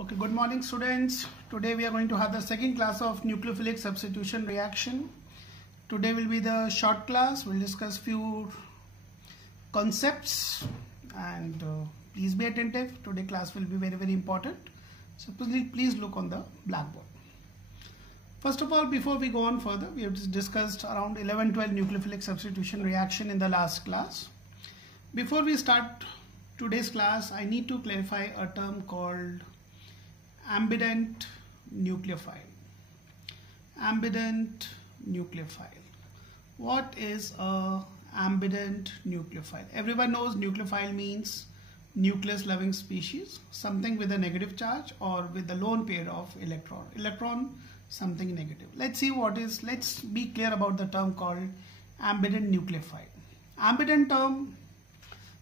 Okay, good morning students. Today we are going to have the second class of nucleophilic substitution reaction. Today will be the short class. We'll discuss few concepts and please be attentive. Today class will be very important. So please look on the blackboard. First of all, before we go on further, we have discussed around 11-12 nucleophilic substitution reaction in the last class. Before we start today's class, I need to clarify a term called ambident nucleophile. Ambident nucleophile. What is a ambident nucleophile? Everyone knows nucleophile means nucleus loving species, something with a negative charge or with a lone pair of electron something negative. Let's be clear about the term called ambident nucleophile. Ambident term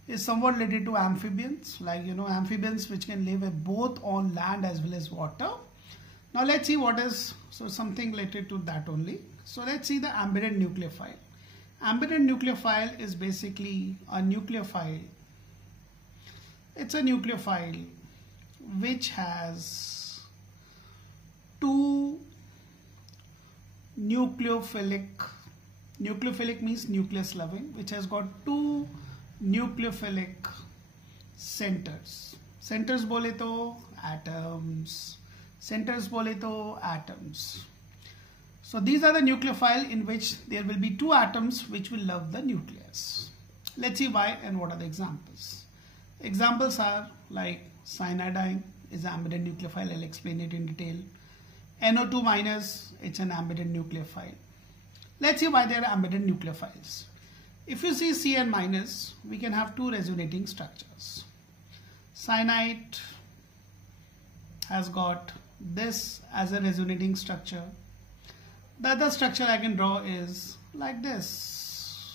is somewhat related to amphibians, like amphibians which can live both on land as well as water. Now let's see what is something related to that only. So let's see the ambident nucleophile. Ambident nucleophile is basically a nucleophile. It's a nucleophile which has two nucleophilic means nucleus loving, which has got two nucleophilic centers. Centers बोले तो atoms. Centers बोले तो atoms. So these are the nucleophile in which there will be two atoms which will love the nucleus. Let's see why and what are the examples. Examples are like cyanidine is an ambident nucleophile. I'll explain it in detail. NO2 minus, it's an ambident nucleophile. Let's see why they are ambident nucleophiles. If you see Cn minus, we can have two resonating structures. Cyanide has got this as a resonating structure. The other structure I can draw is like this.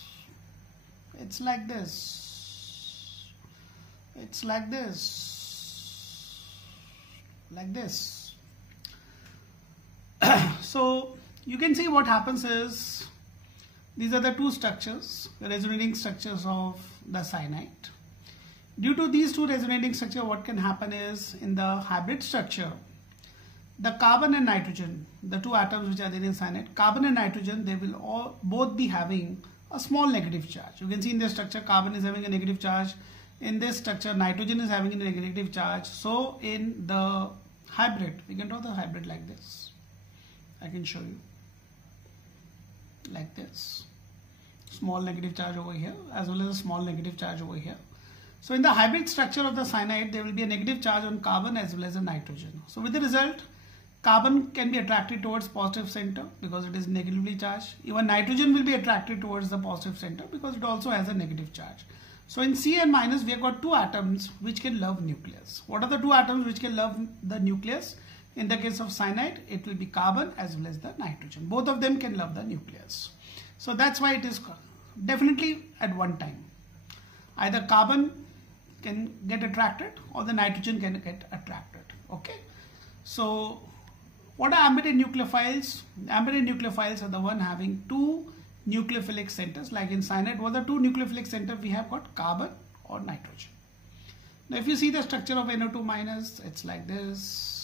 It's like this. It's like this. Like this. So you can see what happens is these are the two structures, the resonating structures of the cyanide. Due to these two resonating structures, what can happen is in the hybrid structure, the carbon and nitrogen, the two atoms which are there in cyanide, carbon and nitrogen, they will both be having a small negative charge. You can see in this structure, carbon is having a negative charge. In this structure, nitrogen is having a negative charge. So in the hybrid, we can draw the hybrid like this. I can show you. Like this, small negative charge over here as well as a small negative charge over here. So in the hybrid structure of the cyanide, there will be a negative charge on carbon as well as a nitrogen. So with the result, carbon can be attracted towards positive center because it is negatively charged. Even nitrogen will be attracted towards the positive center because it also has a negative charge. So in Cn minus, we have got two atoms which can love nucleus. What are the two atoms which can love the nucleus? In the case of cyanide, it will be carbon as well as the nitrogen. Both of them can love the nucleus. So that's why it is definitely at one time. Either carbon can get attracted or the nitrogen can get attracted. Okay. So what are ambident nucleophiles? Ambident nucleophiles are the one having two nucleophilic centers. Like in cyanide, what are the two nucleophilic centers? We have got carbon or nitrogen. Now if you see the structure of NO2 minus, it's like this.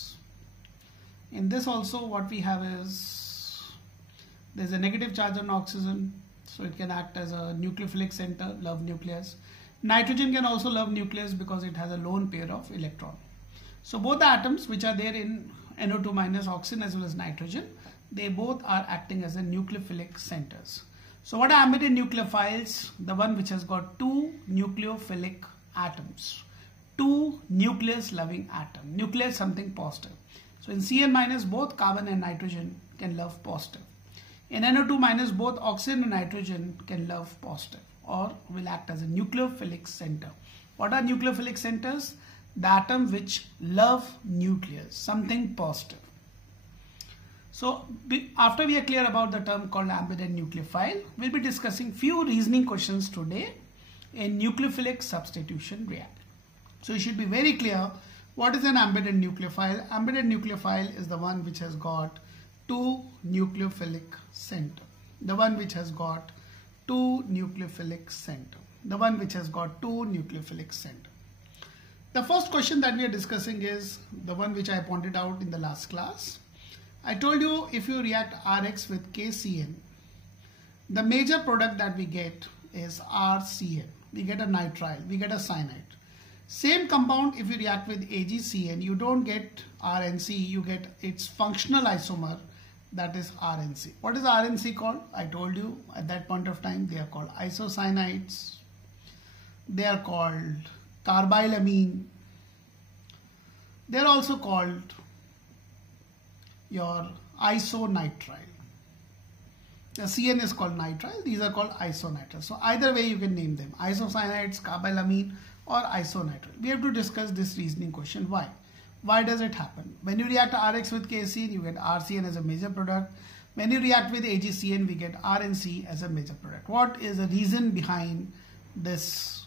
In this also what we have is there's a negative charge on oxygen, so it can act as a nucleophilic center, love nucleus. Nitrogen can also love nucleus because it has a lone pair of electron. So both the atoms which are there in NO2 minus, oxygen as well as nitrogen, they both are acting as a nucleophilic centers. So what are ambident nucleophiles? The one which has got two nucleophilic atoms, two nucleus loving atom, nucleus something positive. So in Cn minus, both carbon and nitrogen can love positive. In NO2 minus, both oxygen and nitrogen can love positive or will act as a nucleophilic center. What are nucleophilic centers? The atom which love nucleus, something positive. So after we are clear about the term called ambident nucleophile, we'll be discussing few reasoning questions today in nucleophilic substitution reaction. So you should be very clear. What is an ambident nucleophile? Ambident nucleophile is the one which has got two nucleophilic center. The one which has got two nucleophilic center. The one which has got two nucleophilic center. The first question that we are discussing is the one which I pointed out in the last class. I told you if you react Rx with KCN, the major product that we get is RCN. We get a nitrile, we get a cyanide. Same compound, if you react with AgCN, you don't get RNC, you get its functional isomer, that is RNC. What is RNC called? I told you at that point of time, they are called isocyanides. They are called carbylamine. They are also called your isonitrile. The CN is called nitrile, these are called isonitrile. So either way you can name them, isocyanides, carbylamine or isonitrile. We have to discuss this reasoning question. Why? Why does it happen? When you react Rx with KCN, you get RCN as a major product. When you react with AgCN, we get RNC as a major product. What is the reason behind this,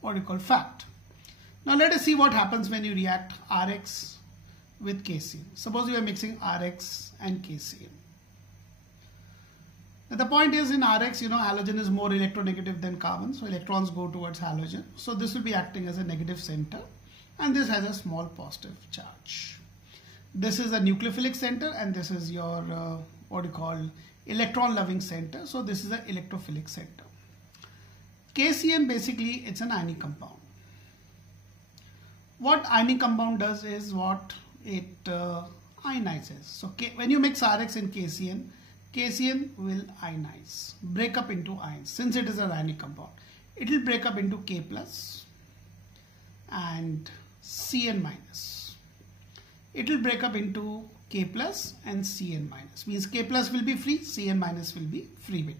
what you call, fact? Now let us see what happens when you react Rx with KCN. Suppose you are mixing Rx and KCN. Now the point is, in Rx, halogen is more electronegative than carbon, so electrons go towards halogen. So this will be acting as a negative center, and this has a small positive charge. This is a nucleophilic center, and this is your what you call electron loving center. So this is an electrophilic center. KCN, basically it's an ionic compound. What ionic compound does is what it ionizes. So when you mix Rx and KCN, KCN will ionize, break up into ions. Since it is an ionic compound, it will break up into K plus and Cn minus. It will break up into K plus and Cn minus. Means K plus will be free, Cn minus will be free bit.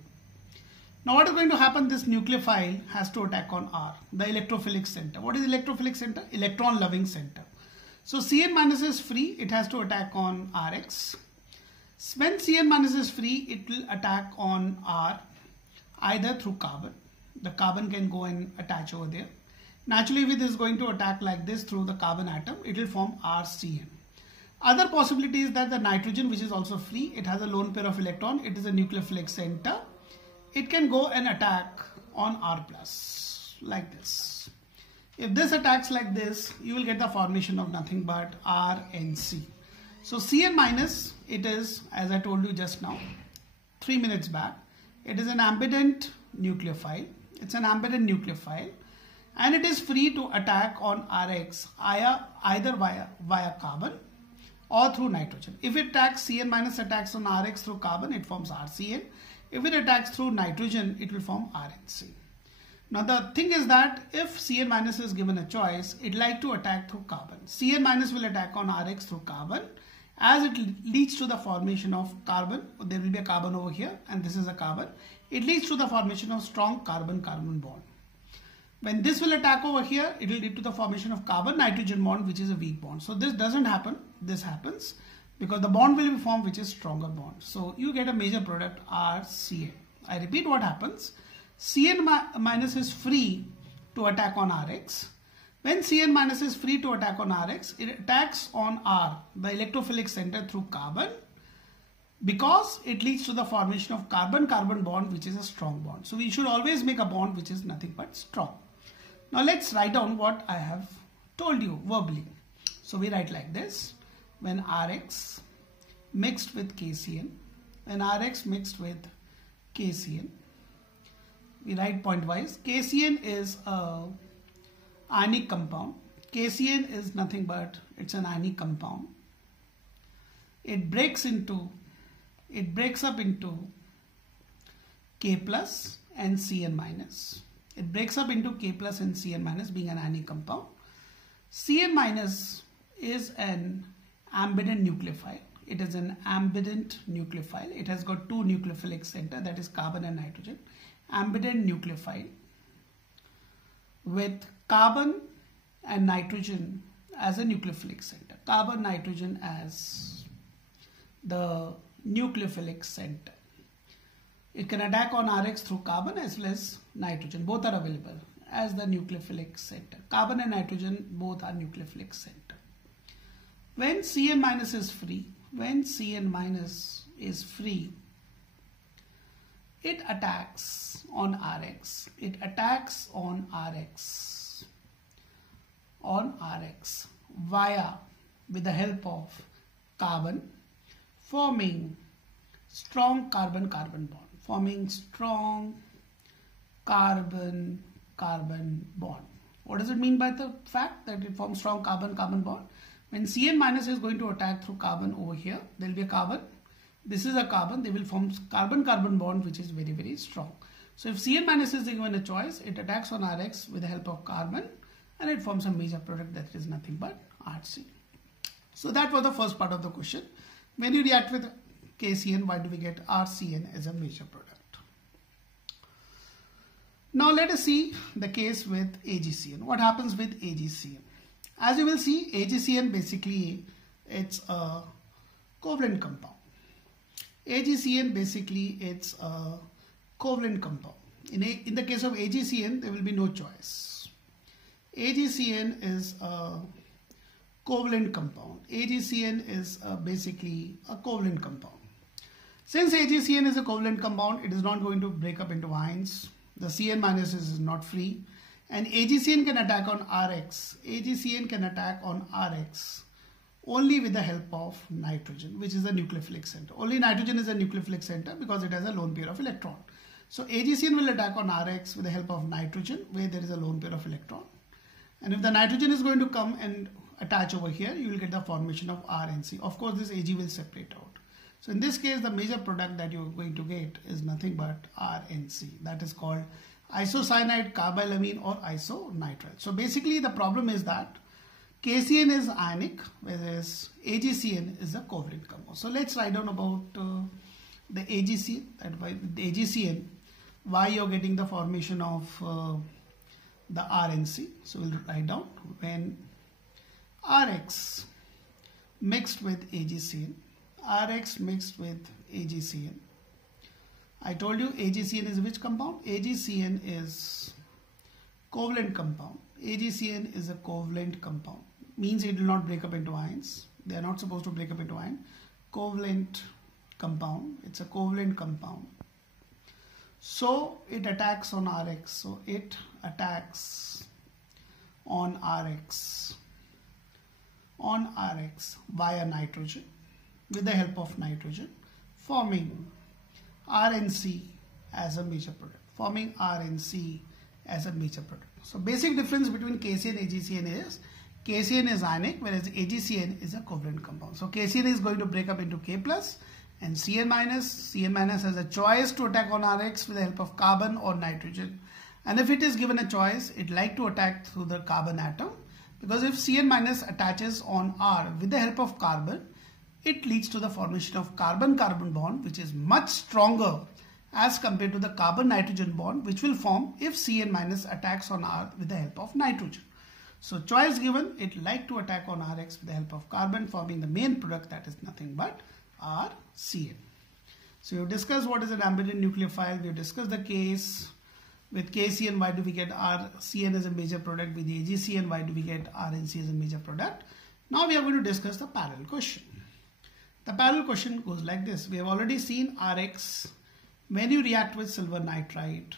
Now what is going to happen? This nucleophile has to attack on R, the electrophilic center. What is electrophilic center? Electron loving center. So Cn minus is free, it has to attack on Rx. When Cn minus is free, it will attack on R either through carbon. The carbon can go and attach over there. Naturally, if it is going to attack like this through the carbon atom, it will form RCN. Other possibility is that the nitrogen, which is also free, it has a lone pair of electron, it is a nucleophilic center. It can go and attack on R plus like this. If this attacks like this, you will get the formation of nothing but RNC. So Cn minus, it is, as I told you just now, 3 minutes back, it is an ambident nucleophile. It's an ambident nucleophile, and it is free to attack on Rx either via carbon or through nitrogen. If it attacks, Cn minus attacks on Rx through carbon, it forms RCN. If it attacks through nitrogen, it will form RNC. Now the thing is that if Cn minus is given a choice, it like to attack through carbon. Cn minus will attack on Rx through carbon. As it leads to the formation of carbon, there will be a carbon over here, and this is a carbon. It leads to the formation of strong carbon-carbon bond. When this will attack over here, it will lead to the formation of carbon-nitrogen bond, which is a weak bond. So this doesn't happen. This happens because the bond will be formed, which is stronger bond. So you get a major product RCN. I repeat what happens. Cn minus is free to attack on Rx. When Cn minus is free to attack on Rx, it attacks on R, the electrophilic center, through carbon, because it leads to the formation of carbon-carbon bond, which is a strong bond. So we should always make a bond which is nothing but strong. Now let's write down what I have told you verbally. So we write like this: when Rx mixed with KCN, when Rx mixed with KCN, we write pointwise. KCN is a ionic compound. KCN is nothing but, it's an ionic compound. It breaks up into K plus and Cn minus. It breaks up into K plus and Cn minus, being an ionic compound. Cn minus is an ambident nucleophile. It is an ambident nucleophile. It has got two nucleophilic center, that is carbon and nitrogen. Ambident nucleophile with carbon and nitrogen as a nucleophilic center. Carbon, nitrogen as the nucleophilic center. It can attack on Rx through carbon as well as nitrogen. Both are available as the nucleophilic center. Carbon and nitrogen both are nucleophilic center. When Cn minus is free, it attacks on Rx. It attacks on Rx on Rx with the help of carbon, forming strong carbon-carbon bond, bond. What does it mean by the fact that it forms strong carbon-carbon bond? When Cn minus is going to attack through carbon over here, there will be a carbon. This is a carbon. They will form carbon-carbon bond, which is very, very strong. So if Cn minus is given a choice, it attacks on Rx with the help of carbon, and it forms a major product that is nothing but Rc. So that was the first part of the question. When you react with KCN, why do we get RCN as a major product? Now let us see the case with AgCN. What happens with AgCN? As you will see, AgCN basically it's a covalent compound. AgCN basically it's a covalent compound. In the case of AgCN, there will be no choice. AgCN is a covalent compound. AgCN is basically a covalent compound. Since AgCN is a covalent compound, it is not going to break up into ions. The Cn minus is not free, and AgCN can attack on Rx. AgCN can attack on Rx only with the help of nitrogen, which is the nucleophilic center. Only nitrogen is a nucleophilic center because it has a lone pair of electron. So AgCN will attack on Rx with the help of nitrogen, where there is a lone pair of electron. And if the nitrogen is going to come and attach over here, you will get the formation of RNC. Of course, this Ag will separate out. So in this case, the major product that you're going to get is nothing but RNC. That is called isocyanide carbylamine or isonitrile. So basically the problem is that KCN is ionic, whereas AgCN is a covalent compound. So let's write down about the AgCN, why you're getting the formation of the RNC. So we'll write down when Rx mixed with AgCN. Rx mixed with AgCN. I told you AgCN is which compound? AgCN is covalent compound. AgCN is a covalent compound. Means it will not break up into ions. They are not supposed to break up into ions. Covalent compound. It's a covalent compound. So it attacks on Rx. So it attacks on Rx via nitrogen, with the help of nitrogen, forming RNC as a major product. So basic difference between KCN and AgCN is KCN is ionic, whereas AgCN is a covalent compound. So KCN is going to break up into K plus and Cn minus. Cn minus has a choice to attack on Rx with the help of carbon or nitrogen. And if it is given a choice, it like to attack through the carbon atom, because if Cn minus attaches on R with the help of carbon, it leads to the formation of carbon-carbon bond, which is much stronger as compared to the carbon-nitrogen bond, which will form if Cn minus attacks on R with the help of nitrogen. So choice given, it like to attack on Rx with the help of carbon, forming the main product that is nothing but RCN. So we've discussed what is an ambident nucleophile. We've discussed the case with KCN, why do we get RCN as a major product? With the AgCN, why do we get RNC as a major product? Now we are going to discuss the parallel question. The parallel question goes like this. We have already seen Rx. When you react with silver nitride,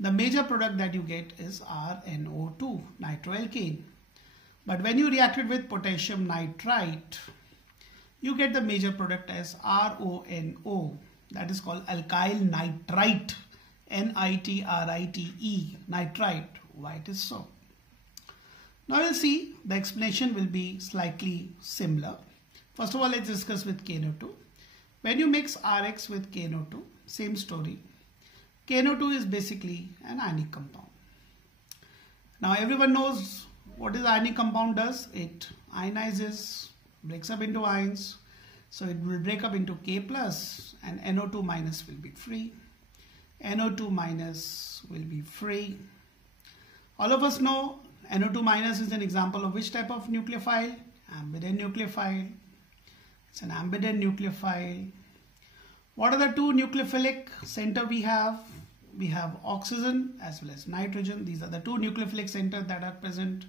the major product that you get is RNO2, nitroalkane. But when you react it with potassium nitrite, you get the major product as RONO. That is called alkyl nitrite. Nitrite, nitrite. Why it is so? Now we'll see the explanation will be slightly similar. First of all, let's discuss with KNO2. When you mix Rx with KNO2, same story. KNO2 is basically an ionic compound. Now everyone knows what is ionic compound does. It ionizes, breaks up into ions. So it will break up into K plus and NO2 minus will be free. NO2 minus will be free. All of us know NO2 minus is an example of which type of nucleophile? Ambident nucleophile. It's an ambident nucleophile. What are the two nucleophilic center we have? We have oxygen as well as nitrogen. These are the two nucleophilic centers that are present.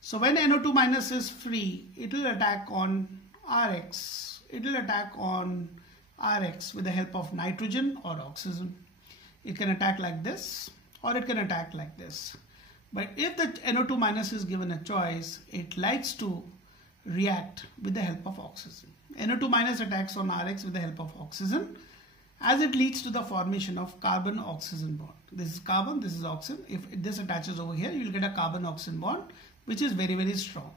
So when NO2 minus is free, it will attack on Rx. It will attack on Rx with the help of nitrogen or oxygen. It can attack like this or it can attack like this. But if the NO2 minus is given a choice, it likes to react with the help of oxygen. NO2 minus attacks on Rx with the help of oxygen, as it leads to the formation of carbon-oxygen bond. This is carbon, this is oxygen. If this attaches over here, you will get a carbon-oxygen bond, which is very, very strong.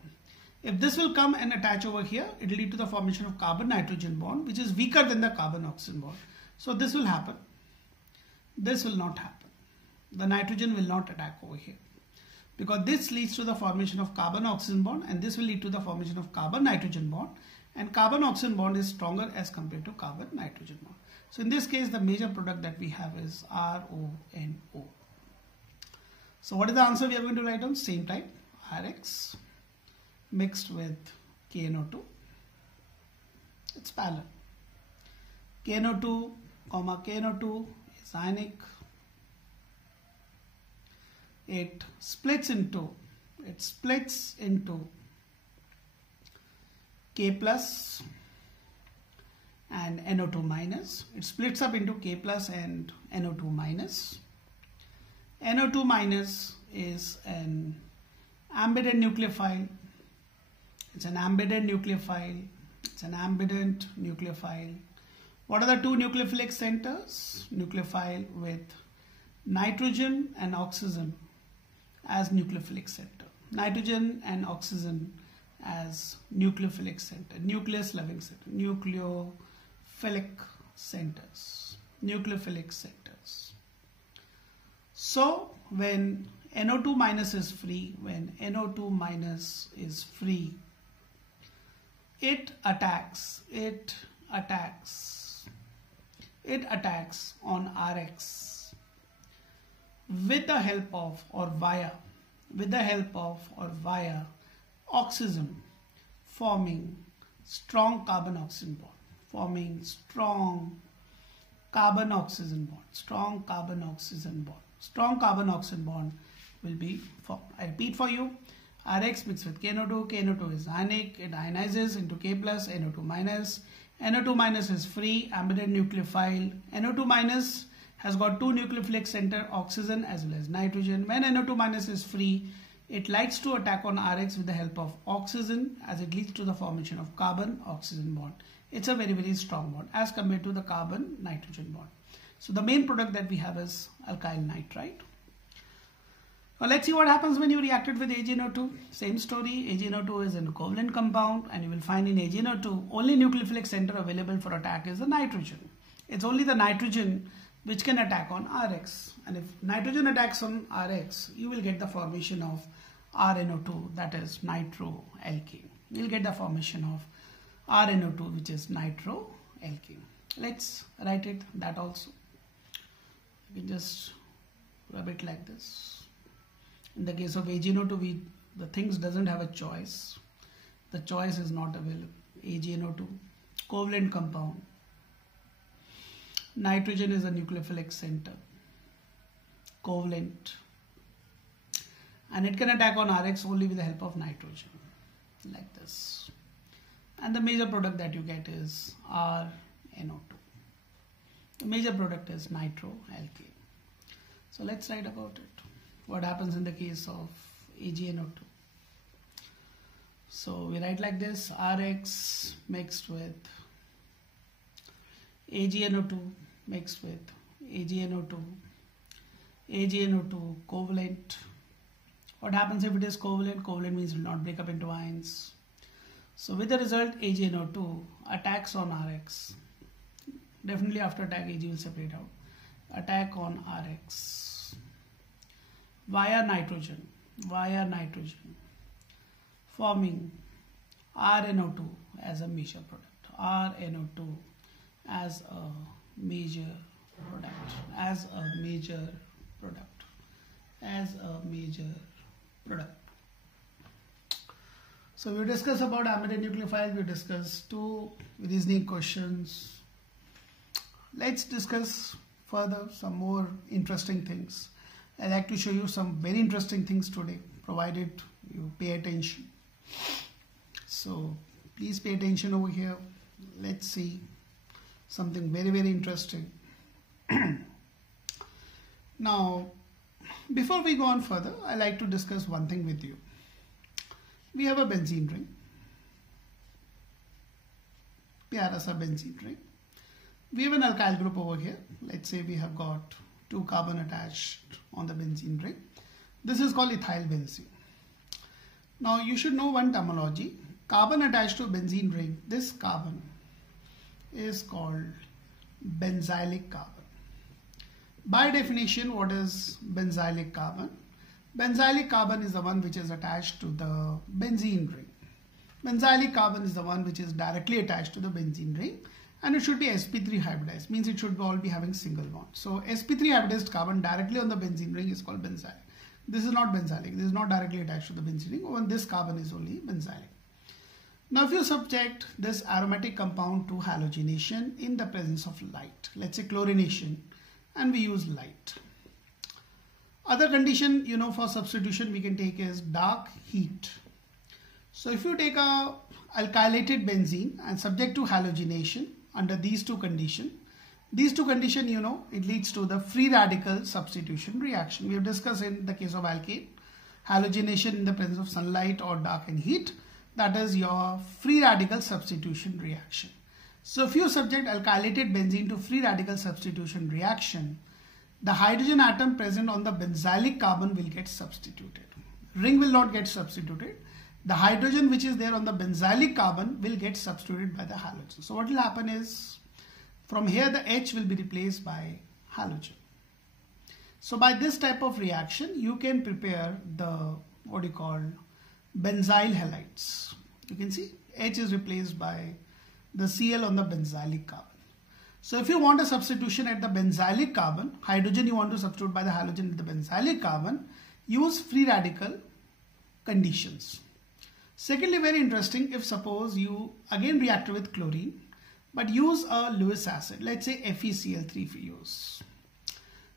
If this will come and attach over here, it will lead to the formation of carbon-nitrogen bond, which is weaker than the carbon-oxygen bond. So this will happen. This will not happen. The nitrogen will not attack over here, because this leads to the formation of carbon-oxygen bond, and this will lead to the formation of carbon-nitrogen bond, and carbon-oxygen bond is stronger as compared to carbon-nitrogen bond. So in this case, the major product that we have is RONO. So what is the answer we are going to write down? Same type, Rx mixed with KNO2. It's parallel. KNO2, KNO2 is ionic. It splits into K plus and NO2 minus. It splits up into K plus and NO2 minus. NO2 minus is an ambident nucleophile. It's an ambident nucleophile. It's an ambident nucleophile. What are the two nucleophilic centers? Nucleophile with nitrogen and oxygen as nucleophilic center. Nitrogen and oxygen as nucleophilic center. Nucleus loving center. Nucleophilic centers. Nucleophilic centers. So when NO2 minus is free, it attacks on Rx with the help of or via oxygen, forming strong carbon-oxygen bond, Strong carbon-oxygen bond will be formed. I repeat for you. Rx mixed with KNO2. KNO2 is ionic. It ionizes into K plus, NO2 minus. NO2 minus is free, ambident nucleophile. NO2 minus has got two nucleophilic center, oxygen as well as nitrogen. When NO2 minus is free, it likes to attack on Rx with the help of oxygen, as it leads to the formation of carbon-oxygen bond. It's a very, very strong bond as compared to the carbon-nitrogen bond. So the main product that we have is alkyl nitrite. Now let's see what happens when you react it with AgNO2. Same story. AgNO2 is an covalent compound, and you will find in AgNO2 only nucleophilic center available for attack is the nitrogen. It's only the nitrogen which can attack on Rx, and if nitrogen attacks on Rx, you will get the formation of RNO2, that is nitroalkane. You will get the formation of RNO2, which is nitroalkane. Let's write it that also. You can just rub it like this. In the case of AgNO2, the things doesn't have a choice. The choice is not available. AgNO2, covalent compound. Nitrogen is a nucleophilic center, covalent, and it can attack on Rx only with the help of nitrogen, like this. And the major product that you get is RNO2. The major product is nitroalkane. So let's write about it. What happens in the case of AgNO2? So we write like this: Rx mixed with AgNO2 mixed with AgNO2, AgNO2 covalent. What happens if it is covalent? Covalent means it will not break up into ions. So with the result, AgNO2 attacks on Rx. Definitely after attack, Ag will separate out. Attack on Rx via nitrogen, forming RNO2 as a major product. RNO2 as a major product. So we discussed about ambident nucleophiles. We discussed two reasoning questions. Let's discuss further some more interesting things. I'd like to show you some very interesting things today, provided you pay attention. So please pay attention over here. Let's see something very, very interesting. Now, before we go on further, I like to discuss one thing with you. We have a benzene ring. Pyara sa benzene ring. We have an alkyl group over here. Let's say we have got 2 carbon attached on the benzene ring. This is called ethyl benzene. Now you should know one terminology. Carbon attached to a benzene ring, this carbon is called benzylic carbon. By definition, what is benzylic carbon? Benzylic carbon is the one which is attached to the benzene ring. Benzylic carbon is the one which is directly attached to the benzene ring, and it should be sp3 hybridized, means it should all be having single bond. So sp3 hybridized carbon directly on the benzene ring is called benzylic. This is not benzylic, this is not directly attached to the benzene ring, and this carbon is only benzylic. Now if you subject this aromatic compound to halogenation in the presence of light, let's say chlorination, and we use light. Other condition, for substitution we can take is dark heat. So if you take a alkylated benzene and subject to halogenation under these two conditions, it leads to the free radical substitution reaction. We have discussed in the case of alkane, halogenation in the presence of sunlight or dark and heat, that is your free radical substitution reaction. So if you subject alkylated benzene to free radical substitution reaction, the hydrogen atom present on the benzylic carbon will get substituted. Ring will not get substituted. The hydrogen which is there on the benzylic carbon will get substituted by the halogen. So what will happen is, from here the H will be replaced by halogen. So by this type of reaction, you can prepare the benzyl halides. You can see H is replaced by the Cl on the benzylic carbon. So if you want a substitution at the benzylic carbon, hydrogen you want to substitute by the halogen at the benzylic carbon, use free radical conditions. Secondly, very interesting, if suppose you again react with chlorine, but use a Lewis acid, let's say FeCl3 if you use.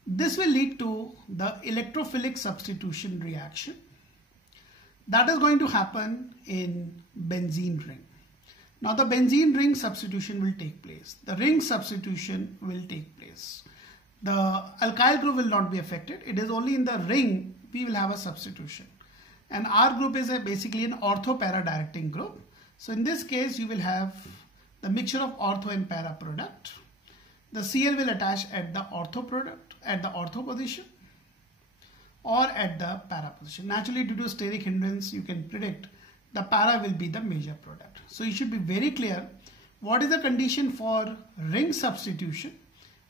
This will lead to the electrophilic substitution reaction. That is going to happen in benzene ring. Now the benzene ring substitution will take place. The ring substitution will take place. The alkyl group will not be affected. It is only in the ring we will have a substitution. And our group is basically an ortho-para directing group. So in this case you will have the mixture of ortho and para product. The Cl will attach at the ortho product, at the ortho position, or at the para position. Naturally, due to steric hindrance, you can predict the para will be the major product. So you should be very clear what is the condition for ring substitution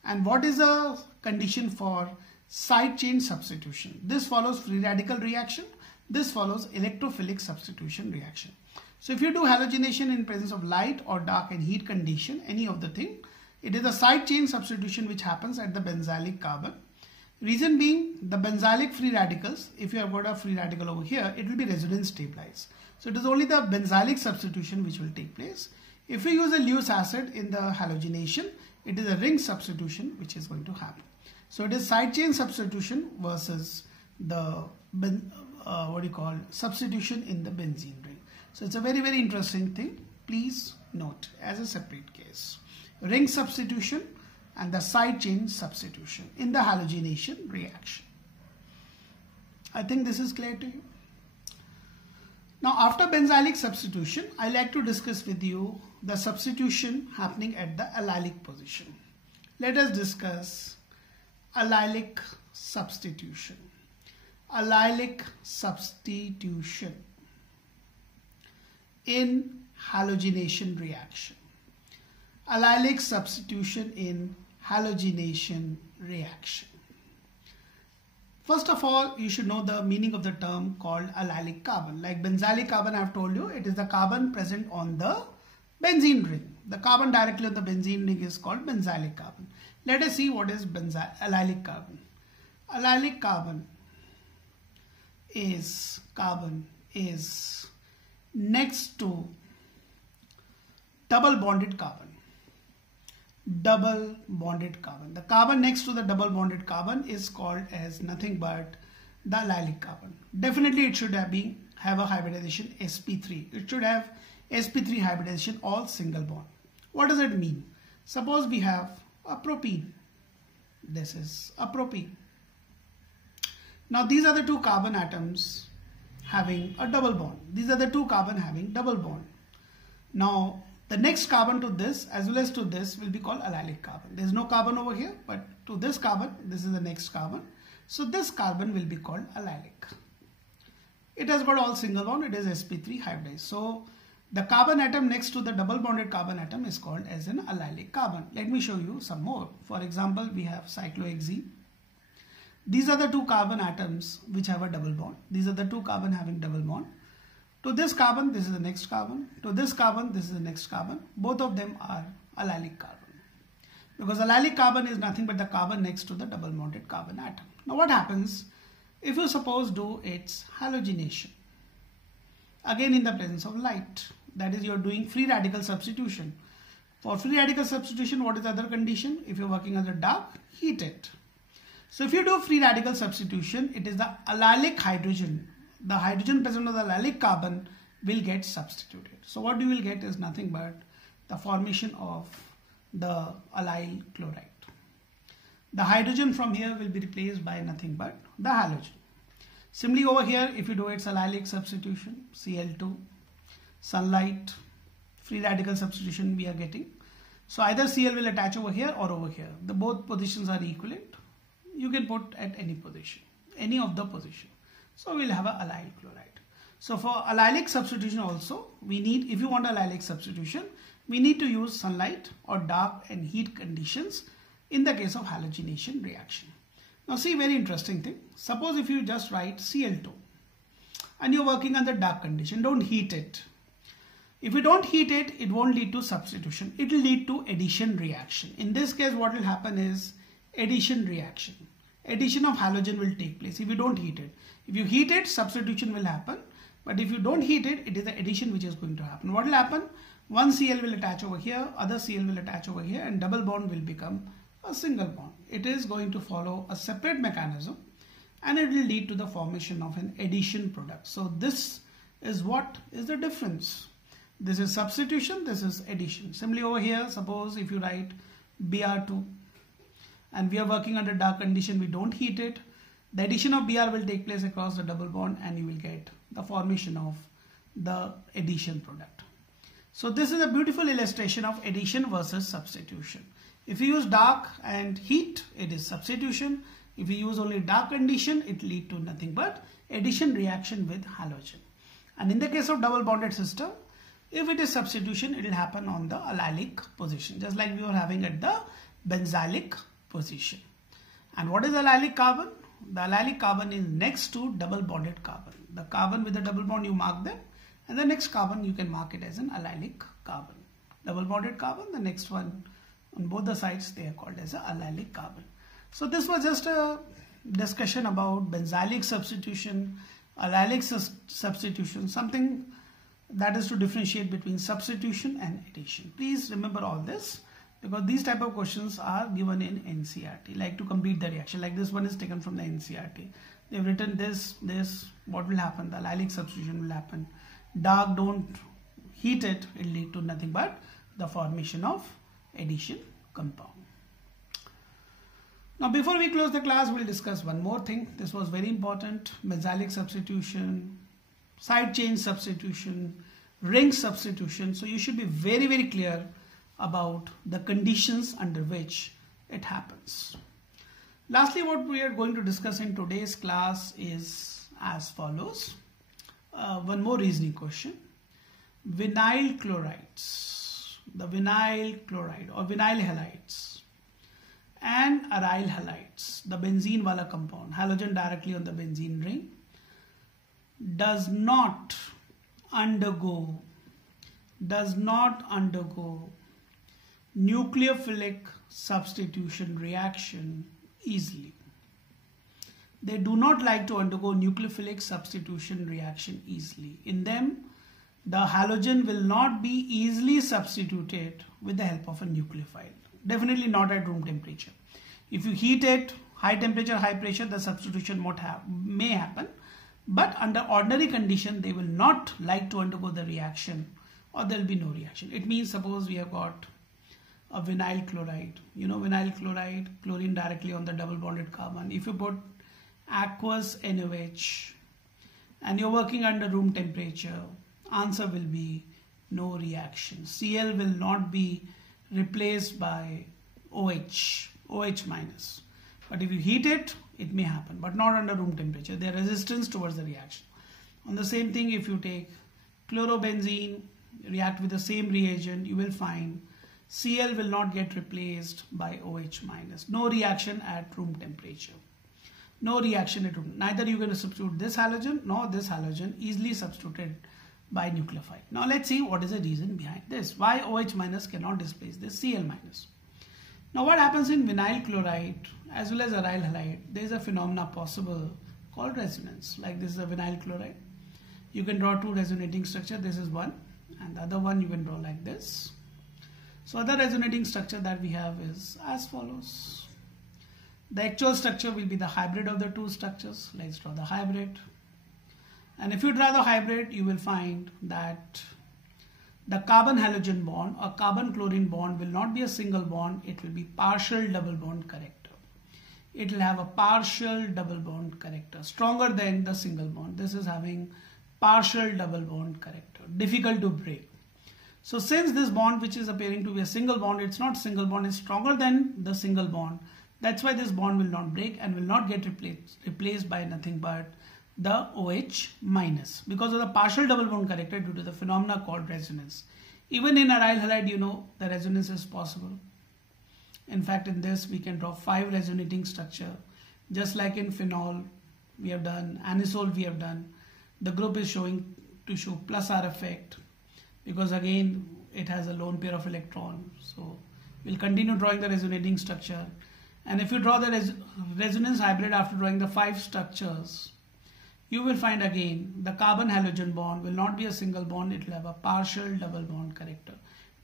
and what is the condition for side chain substitution. This follows free radical reaction. This follows electrophilic substitution reaction. So if you do halogenation in presence of light or dark and heat condition, any of the thing, it is a side chain substitution which happens at the benzylic carbon. Reason being, the benzylic free radicals, if you have got a free radical over here, it will be resonance stabilized. So it is only the benzylic substitution which will take place. If we use a Lewis acid in the halogenation, it is a ring substitution which is going to happen. So it is side chain substitution versus the substitution in the benzene ring. So it's a very, very interesting thing. Please note as a separate case. Ring substitution and the side chain substitution in the halogenation reaction. I think this is clear to you. Now after benzylic substitution, I like to discuss with you the substitution happening at the allylic position. Let us discuss allylic substitution. Allylic substitution in halogenation reaction. Allylic substitution in halogenation reaction. First of all, you should know the meaning of the term called allylic carbon. Like benzylic carbon, I have told you, it is the carbon present on the benzene ring. The carbon directly on the benzene ring is called benzylic carbon. Let us see what is allylic carbon. Allylic carbon is next to double bonded carbon. Double bonded carbon. The carbon next to the double bonded carbon is called as nothing but the allylic carbon. Definitely it should have a hybridization sp3. It should have sp3 hybridization, all single bond. What does it mean? Suppose we have a propene. This is a propene. Now these are the two carbon atoms having a double bond. These are the two carbon having double bond. Now the next carbon to this as well as to this will be called allylic carbon. There is no carbon over here, but to this carbon, this is the next carbon. So this carbon will be called allylic. It has got all single bond, it is sp3 hybridized. So the carbon atom next to the double bonded carbon atom is called as an allylic carbon. Let me show you some more. For example, we have cyclohexene. These are the two carbon atoms which have a double bond. These are the two carbon having double bond. To this carbon, this is the next carbon. To this carbon, this is the next carbon. Both of them are allylic carbon. Because allylic carbon is nothing but the carbon next to the double bonded carbon atom. Now what happens if you suppose do its halogenation? Again in the presence of light. That is, you are doing free radical substitution. For free radical substitution, what is the other condition? If you are working under dark, heat it. So if you do free radical substitution, it is the allylic hydrogen. The hydrogen present on the allylic carbon will get substituted. So what you will get is nothing but the formation of the allyl chloride. The hydrogen from here will be replaced by nothing but the halogen. Similarly over here, if you do its allylic substitution, Cl2, sunlight, free radical substitution we are getting. So either Cl will attach over here or over here. The both positions are equivalent. You can put at any position, any of the position. So we'll have a allyl chloride. So for allylic substitution also, we need, if you want allylic substitution, we need to use sunlight or dark and heat conditions in the case of halogenation reaction. Now see, very interesting thing. Suppose if you just write Cl2 and you're working under dark condition, don't heat it. If you don't heat it, it won't lead to substitution. It will lead to addition reaction. In this case, what will happen is addition reaction. Addition of halogen will take place if you don't heat it. If you heat it, substitution will happen. But if you don't heat it, it is the addition which is going to happen. What will happen? One Cl will attach over here, other Cl will attach over here, and double bond will become a single bond. It is going to follow a separate mechanism and it will lead to the formation of an addition product. So this is what is the difference. This is substitution, this is addition. Similarly over here, suppose if you write Br2 and we are working under dark condition, we don't heat it, the addition of Br will take place across the double bond and you will get the formation of the addition product. So this is a beautiful illustration of addition versus substitution. If you use dark and heat, it is substitution. If you use only dark condition, it lead to nothing but addition reaction with halogen. And in the case of double bonded system, if it is substitution, it will happen on the allylic position, just like we were having at the benzylic position. And what is allylic carbon? The allylic carbon is next to double bonded carbon. The carbon with the double bond, you mark them, and the next carbon you can mark it as an allylic carbon. Double bonded carbon, the next one on both the sides, they are called as an allylic carbon. So this was just a discussion about benzylic substitution, allylic substitution, something that is to differentiate between substitution and addition. Please remember all this, because these type of questions are given in NCERT, like to complete the reaction. Like this one is taken from the NCERT. They've written this, what will happen? The allylic substitution will happen. Dark, don't heat it, it will lead to nothing but the formation of addition compound. Now before we close the class, we'll discuss one more thing. This was very important. Benzylic substitution, side chain substitution, ring substitution. So you should be very, very clear about the conditions under which it happens. Lastly, what we are going to discuss in today's class is as follows. One more reasoning question. Vinyl chlorides, the vinyl chloride or vinyl halides and aryl halides, the benzene wala compound, halogen directly on the benzene ring, does not undergo nucleophilic substitution reaction easily. They do not like to undergo nucleophilic substitution reaction easily. In them, the halogen will not be easily substituted with the help of a nucleophile. Definitely not at room temperature. If you heat it, high temperature, high pressure, the substitution may happen. But under ordinary condition, they will not like to undergo the reaction, or there will be no reaction. It means suppose we have got a vinyl chloride. You know vinyl chloride, chlorine directly on the double bonded carbon. If you put aqueous NaOH, and you're working under room temperature, answer will be no reaction. Cl will not be replaced by OH minus. But if you heat it, it may happen, but not under room temperature. There is resistance towards the reaction. On the same thing, if you take chlorobenzene, react with the same reagent, you will find Cl will not get replaced by OH minus. No reaction at room temperature. No reaction at room. Neither you're going to substitute this halogen nor this halogen, easily substituted by nucleophile. Now let's see what is the reason behind this. Why OH minus cannot displace this Cl minus. Now what happens in vinyl chloride as well as aryl halide, there is a phenomena possible called resonance. Like this is a vinyl chloride. You can draw two resonating structure. This is one, and the other one you can draw like this. So other resonating structure that we have is as follows. The actual structure will be the hybrid of the two structures. Let's draw the hybrid. And if you draw the hybrid, you will find that the carbon halogen bond or carbon chlorine bond will not be a single bond. It will be partial double bond character. It will have a partial double bond character, stronger than the single bond. This is having partial double bond character, difficult to break. So since this bond, which is appearing to be a single bond, it's not single bond, it's stronger than the single bond. That's why this bond will not break and will not get replaced by nothing but the OH minus, because of the partial double bond character due to the phenomena called resonance. Even in aryl halide, you know, the resonance is possible. In fact, in this we can draw 5 resonating structure, just like in phenol we have done, anisole we have done. The group is showing to show plus R effect, because again it has a lone pair of electrons. So we'll continue drawing the resonating structure, and if you draw the resonance hybrid after drawing the 5 structures, you will find again the carbon halogen bond will not be a single bond, it will have a partial double bond character,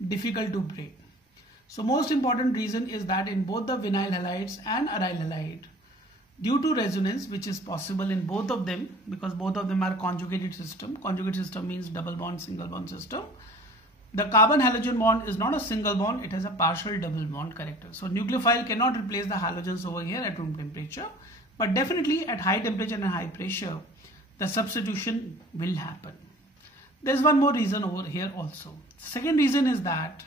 difficult to break. So most important reason is that in both the vinyl halides and aryl halide, due to resonance, which is possible in both of them, because both of them are conjugated system. Conjugate system means double bond, single bond system. The carbon halogen bond is not a single bond, it has a partial double bond character. So nucleophile cannot replace the halogens over here at room temperature, but definitely at high temperature and high pressure, the substitution will happen. There's one more reason over here also. Second reason is that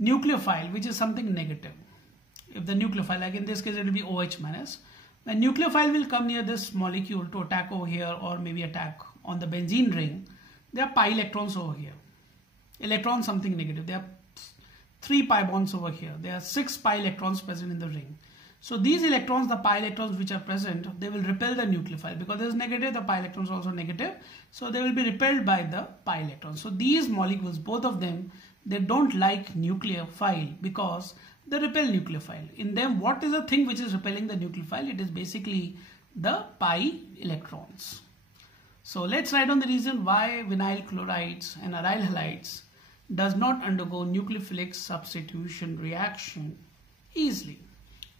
nucleophile, which is something negative. If the nucleophile, like in this case it will be OH minus, when nucleophile will come near this molecule to attack over here or maybe attack on the benzene ring, there are pi electrons over here. Electron something negative. There are 3 pi bonds over here. There are 6 pi electrons present in the ring. So these electrons, the pi electrons which are present, they will repel the nucleophile, because this is negative, the pi electrons are also negative. So they will be repelled by the pi electrons. So these molecules, both of them, they don't like nucleophile because they repel nucleophile. In them, what is the thing which is repelling the nucleophile? It is basically the pi electrons. So let's write down the reason why vinyl chlorides and aryl halides does not undergo nucleophilic substitution reaction easily.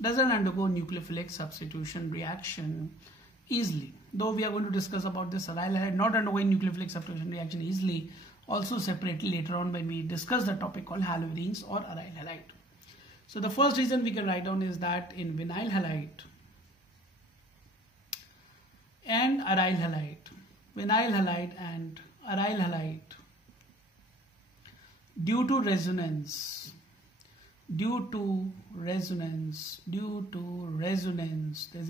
Doesn't undergo nucleophilic substitution reaction easily. Though we are going to discuss about this aryl halide not undergoing nucleophilic substitution reaction easily also separately later on when we discuss the topic called halogenes or aryl halide. So the first reason we can write down is that in vinyl halide and aryl halide, vinyl halide and aryl halide, due to resonance, there's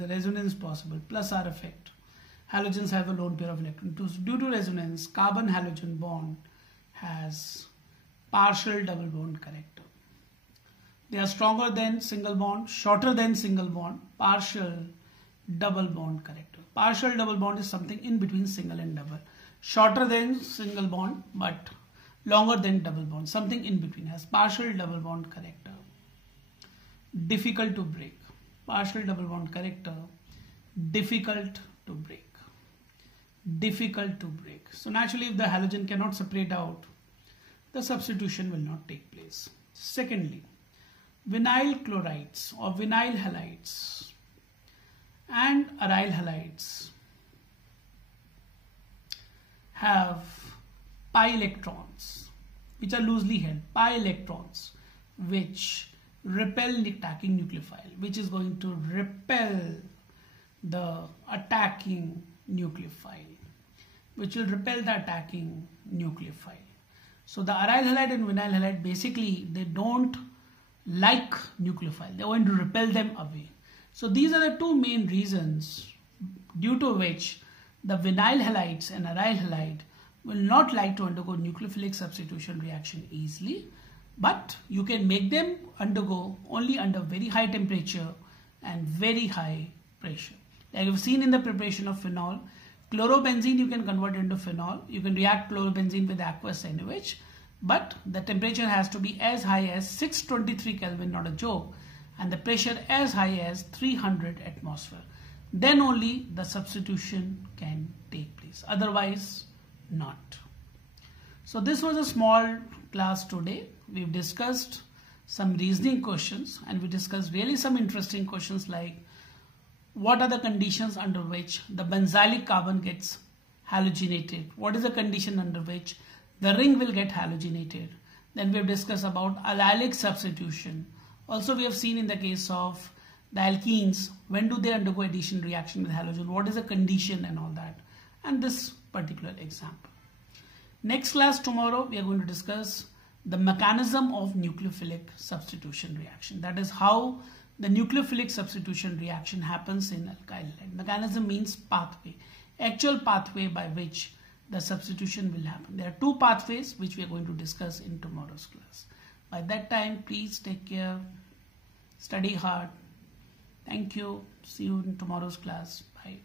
a resonance possible, plus R effect. Halogens have a lone pair of electrons. Due to resonance, carbon halogen bond has partial double bond character. They are stronger than single bond, shorter than single bond, partial double bond character. Partial double bond is something in between single and double. Shorter than single bond, but longer than double bond. Something in between, has partial double bond character. Difficult to break. Partial double bond character, difficult to break. Difficult to break. So naturally, if the halogen cannot separate out, the substitution will not take place. Secondly, vinyl chlorides or vinyl halides and aryl halides have pi electrons which are loosely held, pi electrons which repel the attacking nucleophile, which is going to repel the attacking nucleophile, which will repel the attacking nucleophile. So the aryl halide and vinyl halide, basically they don't like nucleophile. They're going to repel them away. So these are the two main reasons due to which the vinyl halides and aryl halide will not like to undergo nucleophilic substitution reaction easily, but you can make them undergo only under very high temperature and very high pressure. Like you've seen in the preparation of phenol, chlorobenzene you can convert into phenol. You can react chlorobenzene with aqueous NaOH, but the temperature has to be as high as 623 Kelvin, not a joke, and the pressure as high as 300 atmosphere. Then only the substitution can take place. Otherwise, not. So this was a small class today. We've discussed some reasoning questions and we discussed really some interesting questions like what are the conditions under which the benzylic carbon gets halogenated? What is the condition under which the ring will get halogenated? Then we have discussed about allylic substitution. Also we have seen in the case of the alkenes, when do they undergo addition reaction with halogen? What is the condition and all that? And this particular example. Next class tomorrow we are going to discuss the mechanism of nucleophilic substitution reaction. That is how the nucleophilic substitution reaction happens in alkyl halide. Mechanism means pathway, actual pathway by which the substitution will happen. There are two pathways which we are going to discuss in tomorrow's class. By that time, please take care, study hard. Thank you. See you in tomorrow's class. Bye.